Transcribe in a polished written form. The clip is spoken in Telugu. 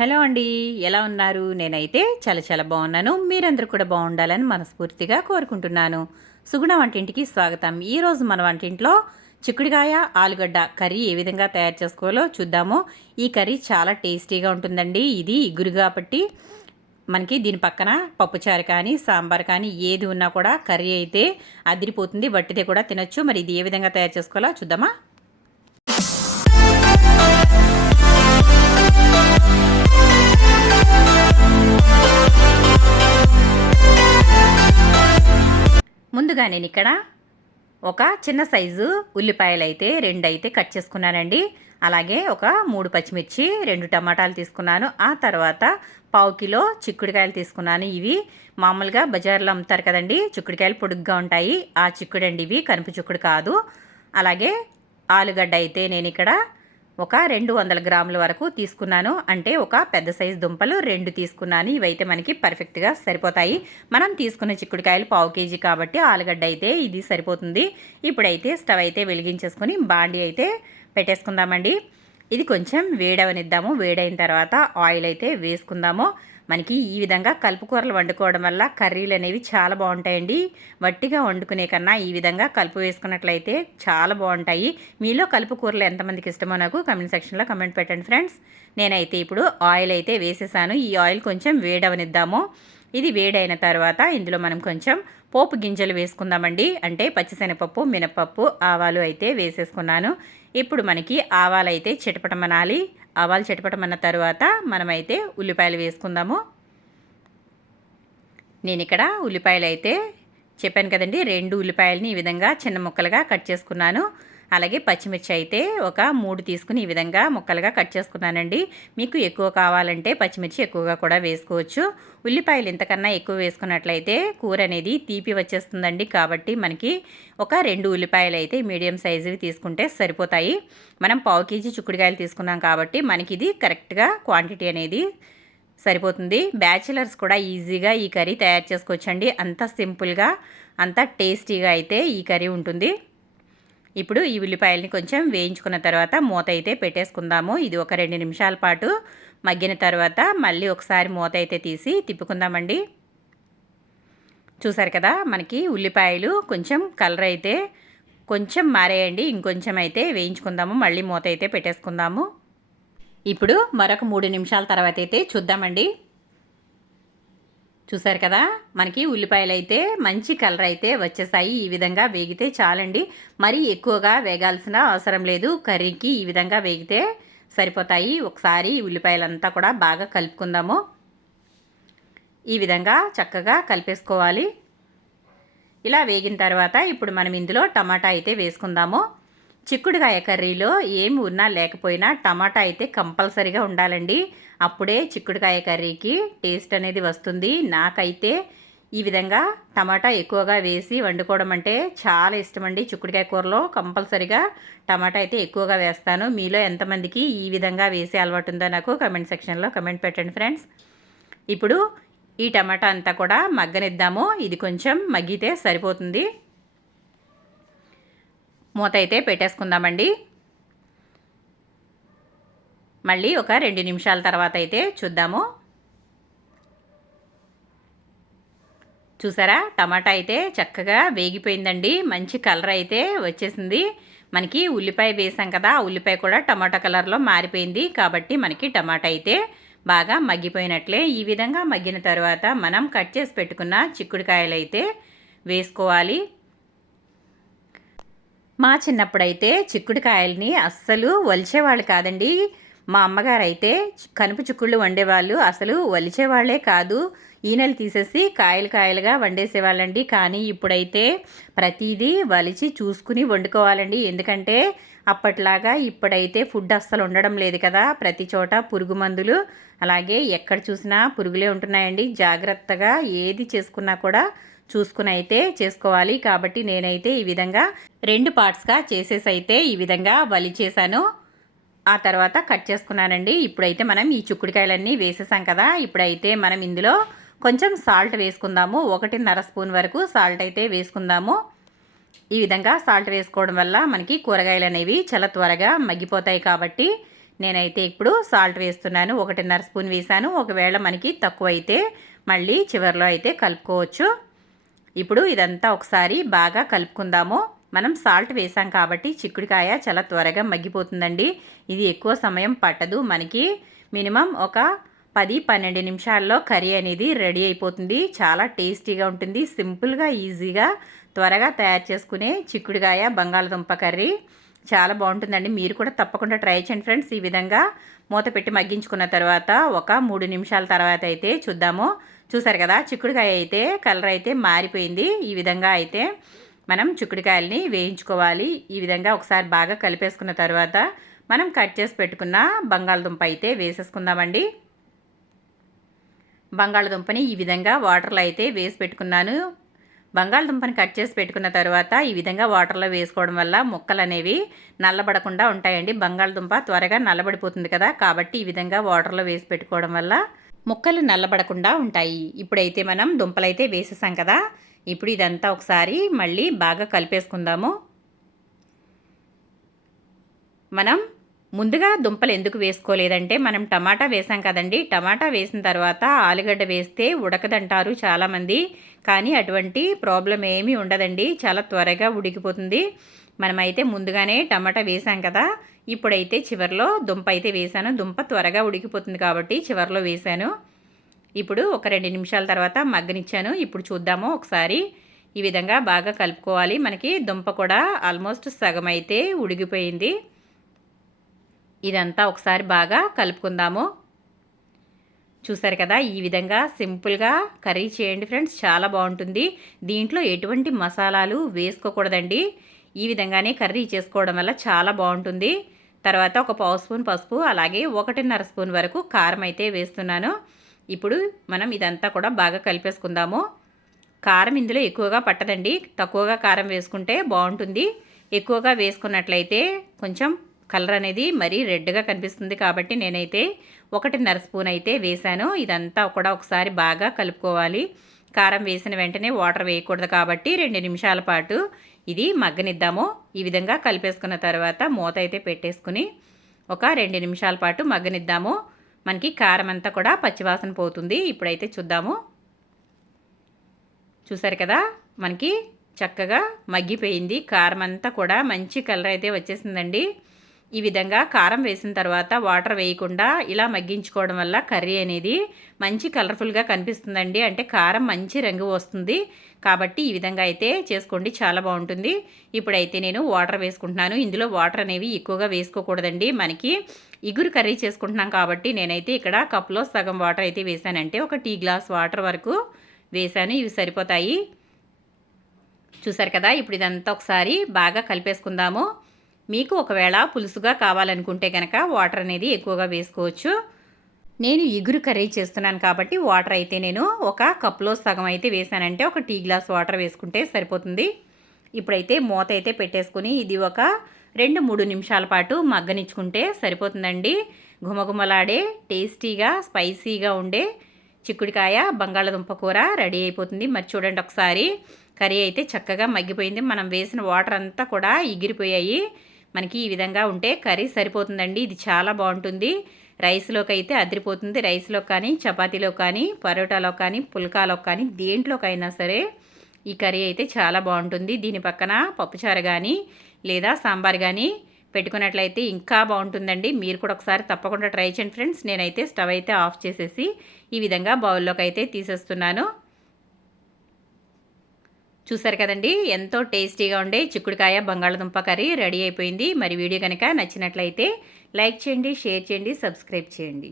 హలో అండి. ఎలా ఉన్నారు? నేనైతే చాలా చాలా బాగున్నాను. మీరందరూ కూడా బాగుండాలని మనస్ఫూర్తిగా కోరుకుంటున్నాను. సుగుణ వంటింటికి స్వాగతం. ఈరోజు మన వంటింట్లో చిక్కుడుకాయ, ఆలుగడ్డ కర్రీ ఏ విధంగా తయారు చేసుకోవాలో చూద్దాము. ఈ కర్రీ చాలా టేస్టీగా ఉంటుందండి. ఇది ఇగురు కాబట్టి మనకి దీని పక్కన పప్పుచారు కానీ, సాంబార్ కానీ ఏది ఉన్నా కూడా కర్రీ అయితే అదిరిపోతుంది. వట్టిదే కూడా తినొచ్చు. మరి ఇది ఏ విధంగా తయారు చేసుకోవాలో చూద్దామా? ముందుగా నేను ఇక్కడ ఒక చిన్న సైజు ఉల్లిపాయలు అయితే 2 అయితే కట్ చేసుకున్నానండి. అలాగే ఒక 3 పచ్చిమిర్చి, 2 టమాటాలు తీసుకున్నాను. ఆ తర్వాత పావు కిలో చిక్కుడుకాయలు తీసుకున్నాను. ఇవి మామూలుగా బజార్లో అమ్ముతారు కదండి, చిక్కుడుకాయలు పొడుగ్గా ఉంటాయి. ఆ చిక్కుడండి ఇవి, కనుపు చిక్కుడు కాదు. అలాగే ఆలుగడ్డ అయితే నేను ఇక్కడ ఒక 200 గ్రాముల వరకు తీసుకున్నాను. అంటే ఒక పెద్ద సైజు దుంపలు 2 తీసుకున్నాను. ఇవైతే మనకి పర్ఫెక్ట్గా సరిపోతాయి. మనం తీసుకున్న చిక్కుడుకాయలు పావు కేజీ కాబట్టి ఆలుగడ్డ అయితే ఇది సరిపోతుంది. ఇప్పుడైతే స్టవ్ అయితే వెలిగించేసుకొని బాండి అయితే పెట్టేసుకుందామండి. ఇది కొంచెం వేడవనిద్దాము. వేడైన తర్వాత ఆయిల్ అయితే వేసుకుందాము. మనకి ఈ విధంగా కలుపుకూరలు వండుకోవడం వల్ల కర్రీలు అనేవి చాలా బాగుంటాయండి. వట్టిగా వండుకునే కన్నా ఈ విధంగా కలుపు వేసుకున్నట్లయితే చాలా బాగుంటాయి. మీలో కలుపుకూరలు ఎంతమందికి ఇష్టమో నాకు కమెంట్ సెక్షన్లో కమెంట్ పెట్టండి ఫ్రెండ్స్. నేనైతే ఇప్పుడు ఆయిల్ అయితే వేసేసాను. ఈ ఆయిల్ కొంచెం వేడవనిద్దాము. ఇది వేడైన తర్వాత ఇందులో మనం కొంచెం పోపు గింజలు వేసుకుందామండి. అంటే పచ్చిశనగపప్పు, మినపప్పు, ఆవాలు అయితే వేసేసుకున్నాను. ఇప్పుడు మనకి ఆవాలు అయితే చిటపటమనాలి. ఆవాలు చిటపటమన్న తర్వాత మనమైతే ఉల్లిపాయలు వేసుకుందాము. నేను ఇక్కడ ఉల్లిపాయలు అయితే చెప్పాను కదండి, 2 ఉల్లిపాయలని ఈ విధంగా చిన్న ముక్కలుగా కట్ చేసుకున్నాను. అలాగే పచ్చిమిర్చి అయితే ఒక 3 తీసుకుని ఈ విధంగా ముక్కలుగా కట్ చేసుకున్నానండి. మీకు ఎక్కువ కావాలంటే పచ్చిమిర్చి ఎక్కువగా కూడా వేసుకోవచ్చు. ఉల్లిపాయలు ఇంతకన్నా ఎక్కువ వేసుకున్నట్లయితే కూర అనేది తీపి వచ్చేస్తుందండి. కాబట్టి మనకి ఒక 2 ఉల్లిపాయలు అయితే మీడియం సైజువి తీసుకుంటే సరిపోతాయి. మనం పావు కేజీ చిక్కుడుకాయలు తీసుకున్నాం కాబట్టి మనకి ఇది కరెక్ట్గా క్వాంటిటీ అనేది సరిపోతుంది. బ్యాచిలర్స్ కూడా ఈజీగా ఈ కర్రీ తయారు చేసుకోవచ్చండి. అంత సింపుల్గా, అంత టేస్టీగా అయితే ఈ కర్రీ ఉంటుంది. ఇప్పుడు ఈ ఉల్లిపాయలని కొంచెం వేయించుకున్న తర్వాత మూత అయితే పెట్టేసుకుందాము. ఇది ఒక 2 నిమిషాల పాటు మగ్గిన తర్వాత మళ్ళీ ఒకసారి మూత అయితే తీసి తిప్పుకుందామండి. చూసారు కదా, మనకి ఉల్లిపాయలు కొంచెం కలర్ అయితే కొంచెం మారేయండి. ఇంకొంచెం అయితే వేయించుకుందాము. మళ్ళీ మూత అయితే పెట్టేసుకుందాము. ఇప్పుడు మరొక 3 నిమిషాల తర్వాత అయితే చూద్దామండి. చూసారు కదా, మనకి ఉల్లిపాయలు అయితే మంచి కలర్ అయితే వచ్చేసాయి. ఈ విధంగా వేగితే చాలండి. మరీ ఎక్కువగా వేగాల్సిన అవసరం లేదు. కర్రీకి ఈ విధంగా వేగితే సరిపోతాయి. ఒకసారి ఉల్లిపాయలంతా కూడా బాగా కలుపుకుందాము. ఈ విధంగా చక్కగా కలిపేసుకోవాలి. ఇలా వేగిన తర్వాత ఇప్పుడు మనం ఇందులో టమాటా అయితే వేసుకుందాము. చిక్కుడుకాయ కర్రీలో ఏమి ఉన్నా లేకపోయినా టమాటా అయితే కంపల్సరీగా ఉండాలండి. అప్పుడే చిక్కుడుకాయ కర్రీకి టేస్ట్ అనేది వస్తుంది. నాకైతే ఈ విధంగా టమాటా ఎక్కువగా వేసి వండుకోవడం అంటే చాలా ఇష్టమండి. చిక్కుడుకాయ కూరలో కంపల్సరీగా టమాటా అయితే ఎక్కువగా వేస్తాను. మీలో ఎంతమందికి ఈ విధంగా వేసే అలవాటు ఉందో నాకు కమెంట్ సెక్షన్లో కమెంట్ పెట్టండి ఫ్రెండ్స్. ఇప్పుడు ఈ టమాటా అంతా కూడా మగ్గనిద్దాము. ఇది కొంచెం మగ్గితే సరిపోతుంది. మూత అయితే పెట్టేసుకుందామండి. మళ్ళీ ఒక 2 నిమిషాల తర్వాత అయితే చూద్దాము. చూసారా, టమాటా అయితే చక్కగా వేగిపోయిందండి. మంచి కలర్ అయితే వచ్చేసింది. మనకి ఉల్లిపాయ వేసాం కదా, ఉల్లిపాయ కూడా టమాటా కలర్లో మారిపోయింది. కాబట్టి మనకి టమాటా అయితే బాగా మగ్గిపోయినట్లే. ఈ విధంగా మగ్గిన తర్వాత మనం కట్ చేసి పెట్టుకున్న చిక్కుడుకాయలు అయితే వేసుకోవాలి. మా చిన్నప్పుడైతే చిక్కుడుకాయలని అస్సలు ఒలిచేవాళ్ళు కాదండి. మా అమ్మగారు అయితే కనుపు చిక్కుళ్ళు వండేవాళ్ళు. అసలు ఒలిచేవాళ్లే కాదు, ఈనెలు తీసేసి కాయలు కాయలుగా వండేసేవాళ్ళండి. కానీ ఇప్పుడైతే ప్రతిదీ వలిచి చూసుకుని వండుకోవాలండి. ఎందుకంటే అప్పట్లాగా ఇప్పుడైతే ఫుడ్ అస్సలు ఉండడం లేదు కదా. ప్రతి చోట పురుగు మందులు, అలాగే ఎక్కడ చూసినా పురుగులే ఉంటున్నాయండి. జాగ్రత్తగా ఏది చేసుకున్నా కూడా చూసుకుని అయితే చేసుకోవాలి. కాబట్టి నేనైతే ఈ విధంగా 2 పార్ట్స్గా చేసేసి అయితే ఈ విధంగా వలిచేసాను. ఆ తర్వాత కట్ చేసుకున్నానండి. ఇప్పుడైతే మనం ఈ చిక్కుడుకాయలన్నీ వేసేసాం కదా. ఇప్పుడైతే మనం ఇందులో కొంచెం సాల్ట్ వేసుకుందాము. 1.5 స్పూన్ వరకు సాల్ట్ అయితే వేసుకుందాము. ఈ విధంగా సాల్ట్ వేసుకోవడం వల్ల మనకి కూరగాయలు అనేవి చాలా త్వరగా మగ్గిపోతాయి. కాబట్టి నేనైతే ఇప్పుడు సాల్ట్ వేస్తున్నాను. 1.5 స్పూన్ వేసాను. ఒకవేళ మనకి తక్కువైతే మళ్ళీ చివరిలో అయితే కలుపుకోవచ్చు. ఇప్పుడు ఇదంతా ఒకసారి బాగా కలుపుకుందాము. మనం సాల్ట్ వేసాం కాబట్టి చిక్కుడుకాయ చాలా త్వరగా మగ్గిపోతుందండి. ఇది ఎక్కువ సమయం పట్టదు. మనకి మినిమం ఒక 10-12 నిమిషాల్లో కర్రీ అనేది రెడీ అయిపోతుంది. చాలా టేస్టీగా ఉంటుంది. సింపుల్గా ఈజీగా త్వరగా తయారు చేసుకునే చిక్కుడుకాయ బంగాళదుంప కర్రీ చాలా బాగుంటుందండి. మీరు కూడా తప్పకుండా ట్రై చేయండి ఫ్రెండ్స్. ఈ విధంగా మూత పెట్టి మగ్గించుకున్న తర్వాత ఒక 3 నిమిషాల తర్వాత అయితే చూద్దాము. చూసారు కదా, చిక్కుడుకాయ అయితే కలర్ అయితే మారిపోయింది. ఈ విధంగా అయితే మనం చిక్కుడుకాయల్ని వేయించుకోవాలి. ఈ విధంగా ఒకసారి బాగా కలిపేసుకున్న తర్వాత మనం కట్ చేసి పెట్టుకున్న బంగాళదుంప అయితే వేసేసుకుందామండి. బంగాళదుంపని ఈ విధంగా వాటర్లో అయితే వేసి పెట్టుకున్నాను. బంగాళదుంపని కట్ చేసి పెట్టుకున్న తర్వాత ఈ విధంగా వాటర్లో వేసుకోవడం వల్ల ముక్కలు అనేవి నల్లబడకుండా ఉంటాయండి. బంగాళదుంప త్వరగా నల్లబడిపోతుంది కదా, కాబట్టి ఈ విధంగా వాటర్లో వేసి పెట్టుకోవడం వల్ల ముక్కలు నల్లబడకుండా ఉంటాయి. ఇప్పుడైతే మనం దుంపలైతే వేసేసాం కదా, ఇప్పుడు ఇదంతా ఒకసారి మళ్ళీ బాగా కలిపేసుకుందాము. మనం ముందుగా దుంపలు ఎందుకు వేసుకోలేదంటే మనం టమాటా వేసాం కదండి. టమాటా వేసిన తర్వాత ఆలుగడ్డ వేస్తే ఉడకదంటారు చాలామంది, కానీ అటువంటి ప్రాబ్లం ఏమీ ఉండదండి. చాలా త్వరగా ఉడికిపోతుంది. మనమైతే ముందుగానే టమాటా వేసాం కదా, ఇప్పుడైతే చివరిలో దుంప అయితే వేసాను. దుంప త్వరగా ఉడికిపోతుంది కాబట్టి చివరిలో వేసాను. ఇప్పుడు ఒక 2 నిమిషాల తర్వాత మగ్గనిచ్చాను. ఇప్పుడు చూద్దాము ఒకసారి. ఈ విధంగా బాగా కలుపుకోవాలి. మనకి దుంప కూడా ఆల్మోస్ట్ సగం అయితే ఉడికిపోయింది. ఇదంతా ఒకసారి బాగా కలుపుకుందాము. చూసారు కదా, ఈ విధంగా సింపుల్గా కర్రీ చేయండి ఫ్రెండ్స్, చాలా బాగుంటుంది. దీంట్లో ఎటువంటి మసాలాలు వేసుకోకూడదండి. ఈ విధంగానే కర్రీ చేసుకోవడం వల్ల చాలా బాగుంటుంది. తర్వాత ఒక 1/2 స్పూన్ పసుపు, అలాగే 1.5 స్పూన్ వరకు కారం అయితే వేస్తున్నాను. ఇప్పుడు మనం ఇదంతా కూడా బాగా కలిపేసుకుందాము. కారం ఇందులో ఎక్కువగా పట్టదండి. తక్కువగా కారం వేసుకుంటే బాగుంటుంది. ఎక్కువగా వేసుకున్నట్లయితే కొంచెం కలర్ అనేది మరీ రెడ్గా కనిపిస్తుంది. కాబట్టి నేనైతే 1.5 స్పూన్ అయితే వేశాను. ఇదంతా కూడా ఒకసారి బాగా కలుపుకోవాలి. కారం వేసిన వెంటనే వాటర్ వేయకూడదు కాబట్టి 2 నిమిషాల పాటు ఇది మగ్గనిద్దాము. ఈ విధంగా కలిపేసుకున్న తర్వాత మూత అయితే పెట్టేసుకుని ఒక 2 నిమిషాల పాటు మగ్గనిద్దాము. మనకి కారం అంతా కూడా పచ్చివాసన పోతుంది. ఇప్పుడైతే చూద్దాము. చూసారు కదా, మనకి చక్కగా మగ్గిపోయింది. కారం అంతా కూడా మంచి కలర్ అయితే వచ్చేసిందండి. ఈ విధంగా కారం వేసిన తర్వాత వాటర్ వేయకుండా ఇలా మగ్గించుకోవడం వల్ల కర్రీ అనేది మంచి కలర్ఫుల్గా కనిపిస్తుందండి. అంటే కారం మంచి రంగు వస్తుంది. కాబట్టి ఈ విధంగా అయితే చేసుకోండి, చాలా బాగుంటుంది. ఇప్పుడైతే నేను వాటర్ వేసుకుంటున్నాను. ఇందులో వాటర్ అనేవి ఎక్కువగా వేసుకోకూడదండి. మనకి ఇగురు కర్రీ చేసుకుంటున్నాం కాబట్టి నేనైతే ఇక్కడ కప్లో సగం వాటర్ అయితే వేసానంటే ఒక టీ గ్లాస్ వాటర్ వరకు వేసాను. ఇవి సరిపోతాయి. చూసారు కదా, ఇప్పుడు ఇదంతా ఒకసారి బాగా కలిపేసుకుందాము. మీకు ఒకవేళ పులుసుగా కావాలనుకుంటే కనుక వాటర్ అనేది ఎక్కువగా వేసుకోవచ్చు. నేను ఇగురు కర్రీ చేస్తున్నాను కాబట్టి వాటర్ అయితే నేను ఒక కప్లో సగం అయితే వేసానంటే ఒక టీ గ్లాస్ వాటర్ వేసుకుంటే సరిపోతుంది. ఇప్పుడైతే మూత అయితే పెట్టేసుకుని ఇది ఒక 2-3 నిమిషాల పాటు మగ్గనిచ్చుకుంటే సరిపోతుందండి. గుమగుమలాడే టేస్టీగా స్పైసీగా ఉండే చిక్కుడుకాయ బంగాళదుంప కూర రెడీ అయిపోతుంది. మరి చూడండి ఒకసారి, కర్రీ అయితే చక్కగా మగ్గిపోయింది. మనం వేసిన వాటర్ అంతా కూడా ఎగిరిపోయాయి. మనకి ఈ విధంగా ఉంటే కర్రీ సరిపోతుందండి. ఇది చాలా బాగుంటుంది. రైస్లోకి అయితే అదిరిపోతుంది. రైస్లో కానీ, చపాతీలో కానీ, పరోటాలో కానీ, పుల్కాలో కానీ, దేంట్లోకైనా సరే ఈ కర్రీ అయితే చాలా బాగుంటుంది. దీని పక్కన పప్పుచారు కానీ లేదా సాంబార్ కానీ పెట్టుకున్నట్లయితే ఇంకా బాగుంటుందండి. మీరు కూడా ఒకసారి తప్పకుండా ట్రై చేయండి ఫ్రెండ్స్. నేనైతే స్టవ్ అయితే ఆఫ్ చేసేసి ఈ విధంగా బౌల్లోకి అయితే తీసేస్తున్నాను. చూసారు కదండి, ఎంతో టేస్టీగా ఉండే చిక్కుడుకాయ బంగాళదుంప కర్రీ రెడీ అయిపోయింది. మరి వీడియో కనుక నచ్చినట్లయితే లైక్ చేయండి, షేర్ చేయండి, సబ్స్క్రైబ్ చేయండి.